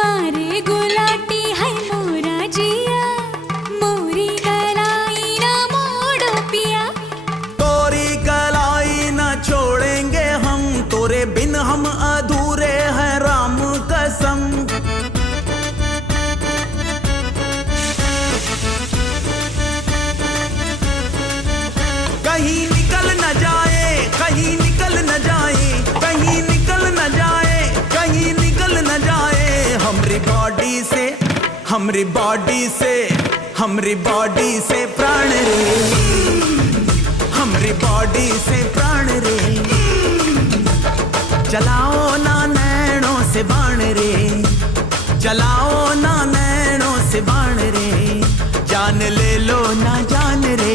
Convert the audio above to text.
मारे गुलाटी है मोरा जिया, मोरी कलाई ना मोड़ो पिया। तोरी कलाई ना छोड़ेंगे हम, तोरे बिन हम अधूरे हैं राम कसम। कहीं निकल न जाए, कहीं निकल न जाए, कहीं निकल न जाए, कहीं निकल न जाए हमरी बॉडी से, हमरी बॉडी से, हमरी बॉडी से प्राण रे, हमरी बॉडी से प्राण रे। चलाओ ना नैनों से बाण रे, चलाओ ना नैनों से बाण रे, जान ले लो ना जान रे।